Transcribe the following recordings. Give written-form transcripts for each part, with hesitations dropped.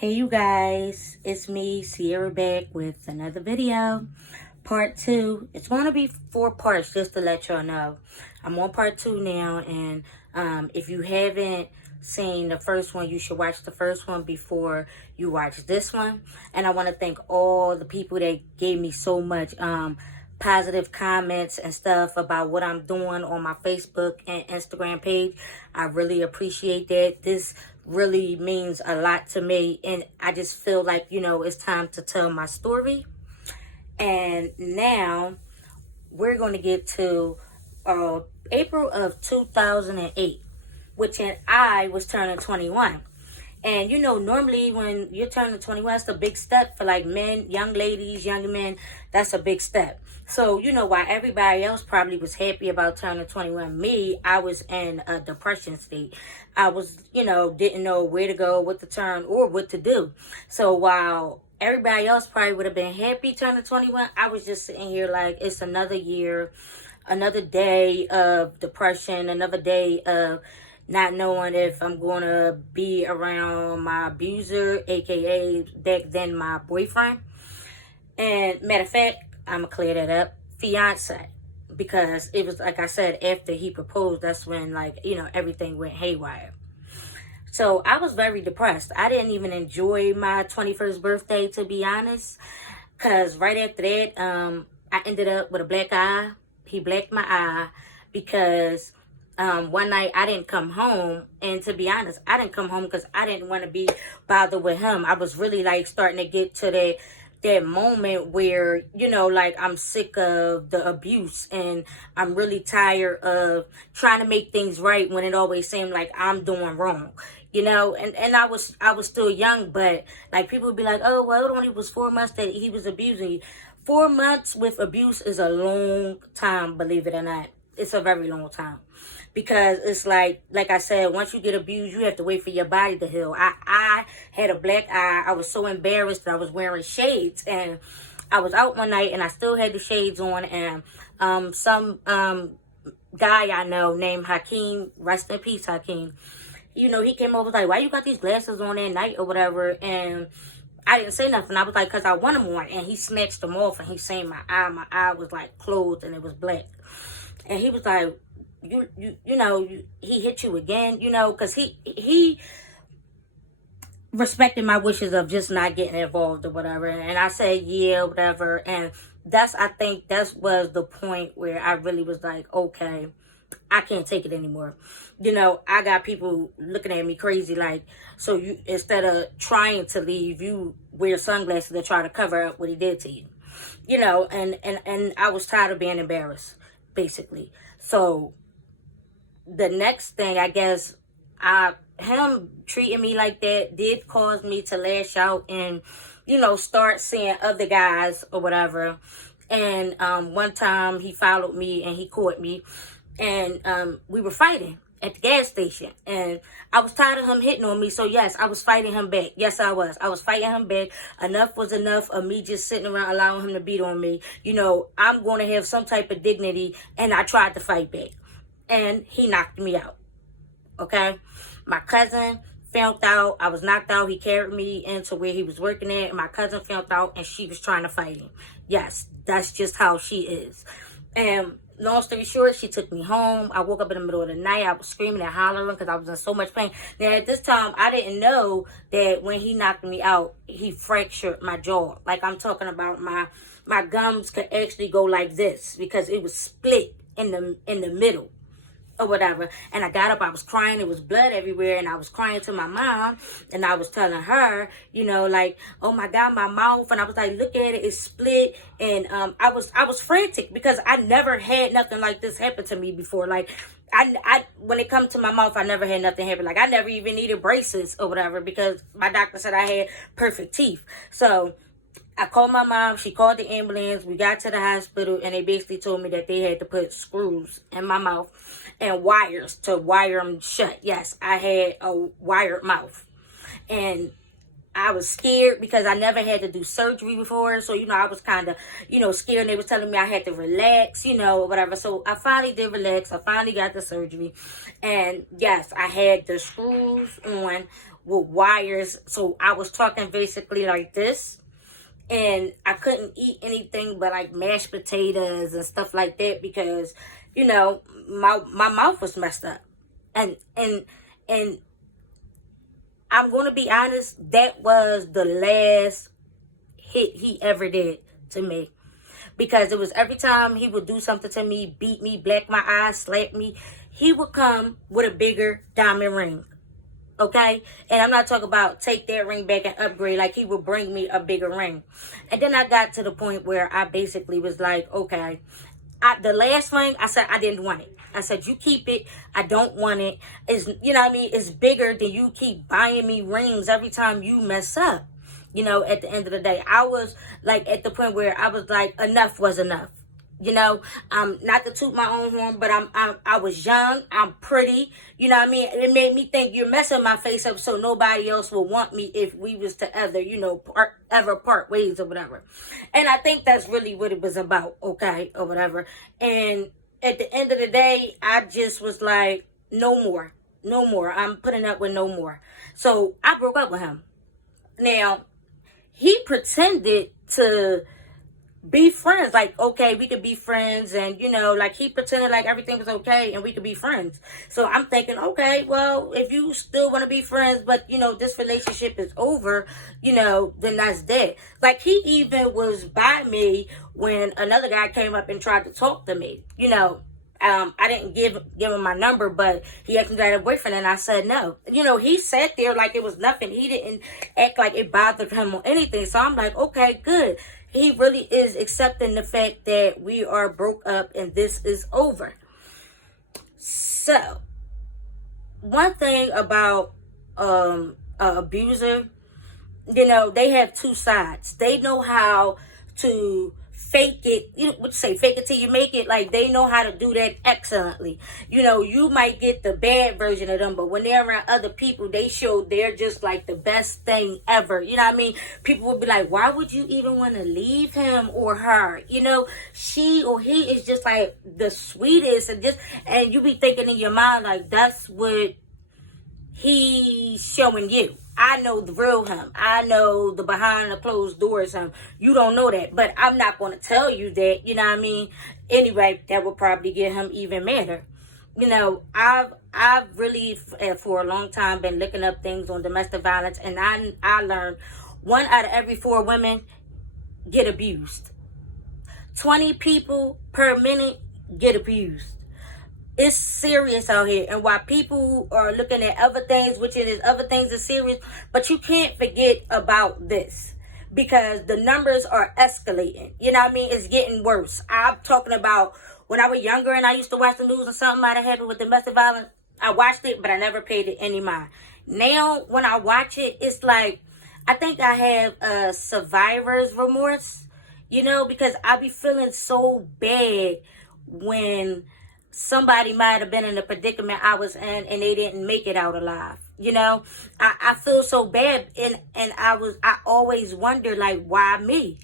Hey you guys, it's me, Sierra, back with another video. Part 2. It's going to be 4 parts just to let y'all know. I'm on part 2 now, and if you haven't seen the first one, you should watch the first one before you watch this one. And I want to thank all the people that gave me so much positive comments and stuff about what I'm doing on my Facebook and Instagram page. I really appreciate that. This really means a lot to me, and I just feel like, it's time to tell my story. And now we're going to get to April of 2008, which I was turning 21. And normally when you're turning 21, it's a big step for like men, young ladies, young men. That's a big step. So, while everybody else probably was happy about turning 21, I was in a depression state. I was, didn't know where to go, what to turn, or what to do. So while everybody else probably would have been happy turning 21, I was just sitting here like, it's another year, another day of depression, another day of not knowing if I'm going to be around my abuser, aka back then my boyfriend. And matter of fact, I'm going to clear that up, fiance. Because it was, like I said, after he proposed, that's when, everything went haywire. So I was very depressed. I didn't even enjoy my 21st birthday, to be honest. Because right after that, I ended up with a black eye. He blacked my eye because one night I didn't come home. And to be honest, I didn't come home because I didn't want to be bothered with him. I was really starting to get to that moment where, I'm sick of the abuse and I'm really tired of trying to make things right when it always seemed like I'm doing wrong. And I was still young, but people would be like, oh, well, it only was 4 months that he was abusing you. 4 months with abuse is a long time, believe it or not. It's a very long time. Because it's like I said, once you get abused, you have to wait for your body to heal. I had a black eye. I was so embarrassed that I was wearing shades. And I was out one night and I still had the shades on. And some guy I know named Hakeem, rest in peace, Hakeem. He came over like, why you got these glasses on at night or whatever? And I didn't say nothing. I was like, because I want them on. And he snatched them off and he seen my eye. My eye was closed and it was black. And he was like, he hit you again, because he respected my wishes of just not getting involved or whatever. And I said, yeah, whatever. And I think that was the point where I really was like, okay, I can't take it anymore. I got people looking at me crazy, so you, instead of trying to leave, you wear sunglasses to try to cover up what he did to you. And I was tired of being embarrassed, basically. So the next thing, I guess, him treating me like that did cause me to lash out and, start seeing other guys or whatever. And one time he followed me and he caught me, and we were fighting at the gas station. And I was tired of him hitting on me. So yes, I was fighting him back. Yes, I was. I was fighting him back. Enough was enough of me just sitting around allowing him to beat on me. I'm going to have some type of dignity. And I tried to fight back. And he knocked me out. Okay? My cousin found out. I was knocked out. He carried me into where he was working at. And my cousin found out and she was trying to fight him. Yes, that's just how she is. And long story short, she took me home. I woke up in the middle of the night. I was screaming and hollering because I was in so much pain. Now, at this time, I didn't know that when he knocked me out, he fractured my jaw. I'm talking about my gums could actually go like this because it was split in the middle or whatever. And I got up, I was crying, there was blood everywhere, and I was crying to my mom, and I was telling her, oh my God, my mouth, and I was like, look at it, it's split. And I was frantic because I never had nothing like this happen to me before. I when it comes to my mouth, I never had nothing happen. I never even needed braces or whatever because my doctor said I had perfect teeth. So I called my mom. She called the ambulance. We got to the hospital, and they basically told me that they had to put screws in my mouth and wires to wire them shut. Yes, I had a wired mouth. And I was scared because I never had to do surgery before. So, I was kind of, scared. And they was telling me I had to relax, or whatever. So I finally did relax. I finally got the surgery. And yes, I had the screws on with wires. So I was talking basically like this. And I couldn't eat anything but like mashed potatoes and stuff like that because, you know, my mouth was messed up. And I'm gonna be honest, that was the last hit he ever did to me. Because it was every time he would do something to me, beat me, black my eyes, slap me, he would come with a bigger diamond ring. Okay? And I'm not talking about take that ring back and upgrade. Like, he would bring me a bigger ring. And then I got to the point where I basically was like, okay, the last ring, I said I didn't want it. I said, you keep it. I don't want it. It's, you know what I mean? It's bigger than you keep buying me rings every time you mess up. You know, at the end of the day, I was like at the point where I was like, enough was enough. You know, not to toot my own horn, but I was young, I'm pretty, you know what I mean? It made me think you're messing my face up so nobody else will want me if we was to ever, you know, part ways or whatever. And I think that's really what it was about, okay, or whatever. And at the end of the day, I just was like, no more, no more. I'm putting up with no more. So I broke up with him. Now, he pretended to be friends, like, okay, we could be friends, and, you know, like, he pretended like everything was okay and we could be friends. So I'm thinking, okay, well, if you still want to be friends, but, you know, this relationship is over, you know, then that's that. Like, he even was by me when another guy came up and tried to talk to me, you know. I didn't give him my number, but he asked me to have a boyfriend, and I said no. You know, he sat there like it was nothing. He didn't act like it bothered him or anything. So I'm like, okay, good. He really is accepting the fact that we are broke up and this is over. So, one thing about an abuser, you know, they have two sides. They know how to fake it. You know what you say, fake it till you make it. Like, they know how to do that excellently. You know, you might get the bad version of them, but when they're around other people, they show they're just like the best thing ever. You know what I mean? People will be like, why would you even want to leave him or her? You know, she or he is just like the sweetest, and you be thinking in your mind like, that's what he's showing you. I know the real him. I know the behind the closed doors him. You don't know that, but I'm not going to tell you that, you know what I mean? Anyway, that would probably get him even madder. You know, I've really, for a long time, been looking up things on domestic violence, and I learned 1 out of every 4 women get abused. 20 people per minute get abused. It's serious out here, and while people are looking at other things, which it is, other things are serious, but you can't forget about this, because the numbers are escalating. You know what I mean? It's getting worse. I'm talking about when I was younger and I used to watch the news and something might have happened with domestic violence. I watched it, but I never paid it any mind. Now, when I watch it, it's like, I think I have a survivor's remorse, you know, because I be feeling so bad when somebody might have been in the predicament I was in and they didn't make it out alive. You know, I feel so bad, and I always wonder, like, why me?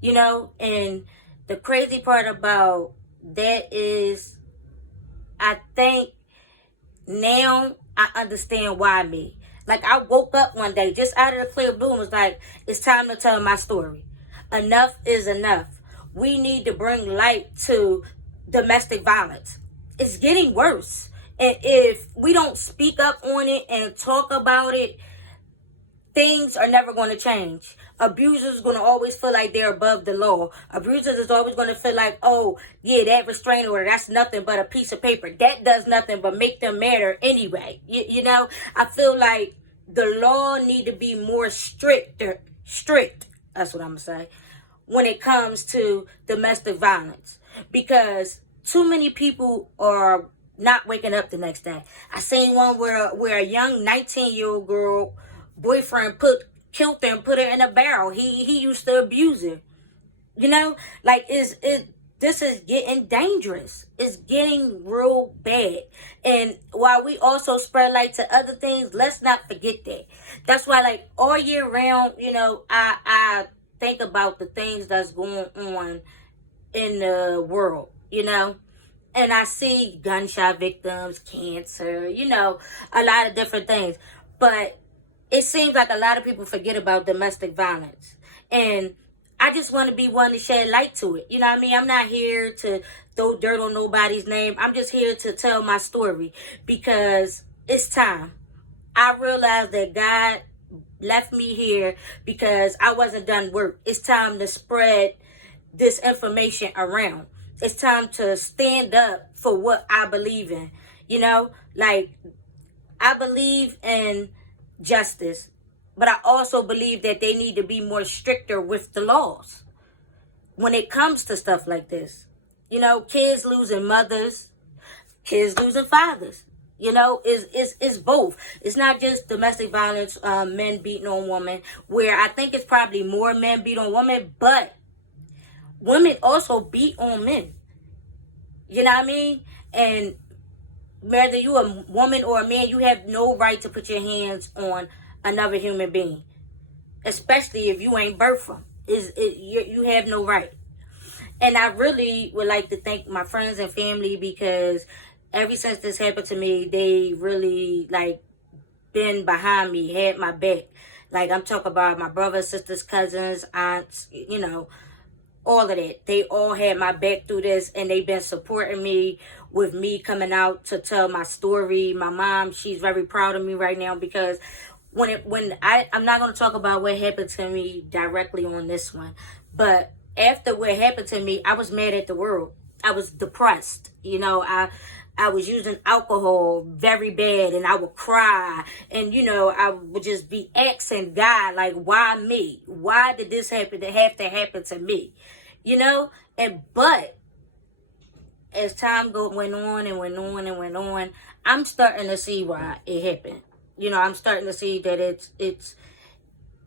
You know, and the crazy part about that is, I think now I understand why me. Like, I woke up one day just out of the clear blue and was like, it's time to tell my story. Enough is enough. We need to bring light to domestic violence. It's getting worse. And if we don't speak up on it and talk about it, things are never going to change. Abusers are going to always feel like they're above the law. Abusers is always going to feel like, oh, yeah, that restraining order, that's nothing but a piece of paper. That does nothing but make them madder anyway. You know, I feel like the law need to be more strict. That's what I'm going to say. When it comes to domestic violence. Because too many people are not waking up the next day. I seen one where a young 19-year-old girl boyfriend killed her and put her in a barrel. He used to abuse her. You know, like, this is getting dangerous. It's getting real bad. And while we also spread light to other things, let's not forget that. That's why, like, all year round, you know, I think about the things that's going on in the world, you know. And I see gunshot victims, cancer, you know, a lot of different things. But it seems like a lot of people forget about domestic violence. And I just want to be one to shed light to it. You know what I mean? I'm not here to throw dirt on nobody's name. I'm just here to tell my story because it's time. I realized that God left me here because I wasn't done work. It's time to spread this information around. It's time to stand up for what I believe in. You know, like, I believe in justice, but I also believe that they need to be more stricter with the laws when it comes to stuff like this. You know, kids losing mothers, kids losing fathers. You know, is both. It's not just domestic violence, men beating on women, where I think it's probably more men beat on women, but women also beat on men. You know what I mean? And whether you a woman or a man, you have no right to put your hands on another human being, especially if you ain't birthed from. You have no right. And I really would like to thank my friends and family because ever since this happened to me, they really like been behind me, had my back. Like, I'm talking about my brothers, sisters, cousins, aunts, you know, all of that. They all had my back through this, and they've been supporting me with me coming out to tell my story. My mom, she's very proud of me right now because I'm not going to talk about what happened to me directly on this one, but after what happened to me, I was mad at the world. I was depressed. You know, I was using alcohol very bad, and I would cry, and you know, I would just be asking God, like, why me? Why did this have to happen to me? You know, but as time went on and went on and went on, I'm starting to see why it happened. You know, I'm starting to see that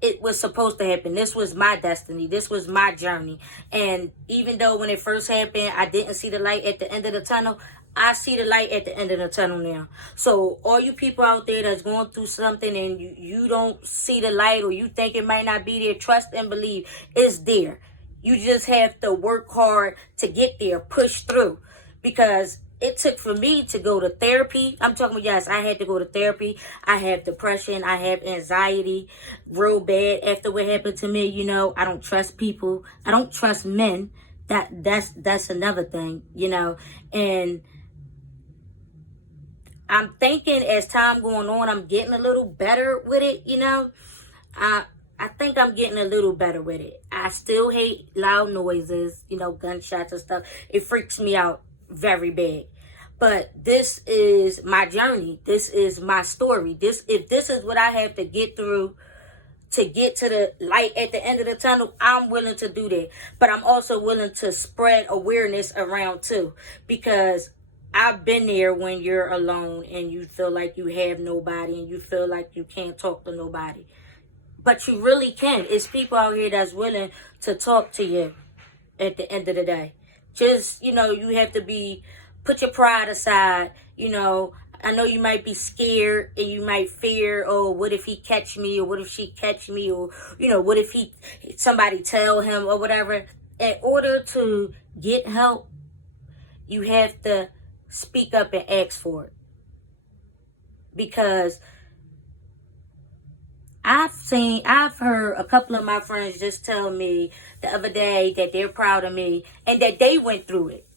it was supposed to happen. This was my destiny. This was my journey. And even though when it first happened, I didn't see the light at the end of the tunnel, I see the light at the end of the tunnel now. So all you people out there that's going through something and you don't see the light, or you think it might not be there, trust and believe it's there. You just have to work hard to get there, push through. Because it took for me to go to therapy. I'm talking about, yes, I had to go to therapy. I have depression. I have anxiety real bad after what happened to me. You know, I don't trust people. I don't trust men. That's another thing, you know. And I'm thinking as time going on, I'm getting a little better with it, you know. I think I'm getting a little better with it. I still hate loud noises, you know, gunshots and stuff. It freaks me out very bad. But this is my journey. This is my story. If this is what I have to get through to get to the light at the end of the tunnel, I'm willing to do that. But I'm also willing to spread awareness around too, because I've been there when you're alone and you feel like you have nobody and you feel like you can't talk to nobody. But you really can. It's people out here that's willing to talk to you at the end of the day. Just, you know, you have to put your pride aside. You know, I know you might be scared and you might fear, oh, what if he catch me, or what if she catch me, or, you know, what if somebody tell him or whatever. In order to get help, you have to speak up and ask for it. Because I've heard a couple of my friends just tell me the other day that they're proud of me and that they went through it,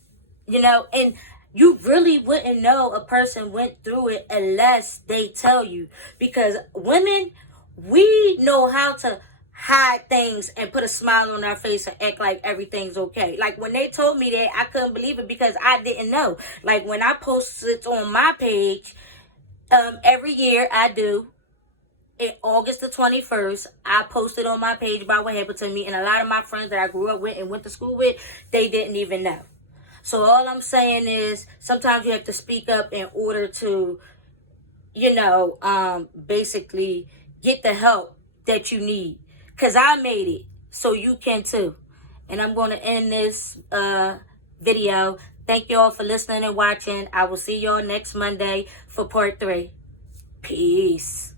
you know, and you really wouldn't know a person went through it unless they tell you, because women, we know how to hide things and put a smile on our face and act like everything's okay. Like when they told me that, I couldn't believe it because I didn't know. Like when I post it on my page, every year I do. In August the 21st, I posted on my page about what happened to me. And a lot of my friends that I grew up with and went to school with, they didn't even know. So all I'm saying is sometimes you have to speak up in order to, you know, basically get the help that you need. Because I made it, so you can too. And I'm going to end this video. Thank you all for listening and watching. I will see y'all next Monday for part 3. Peace.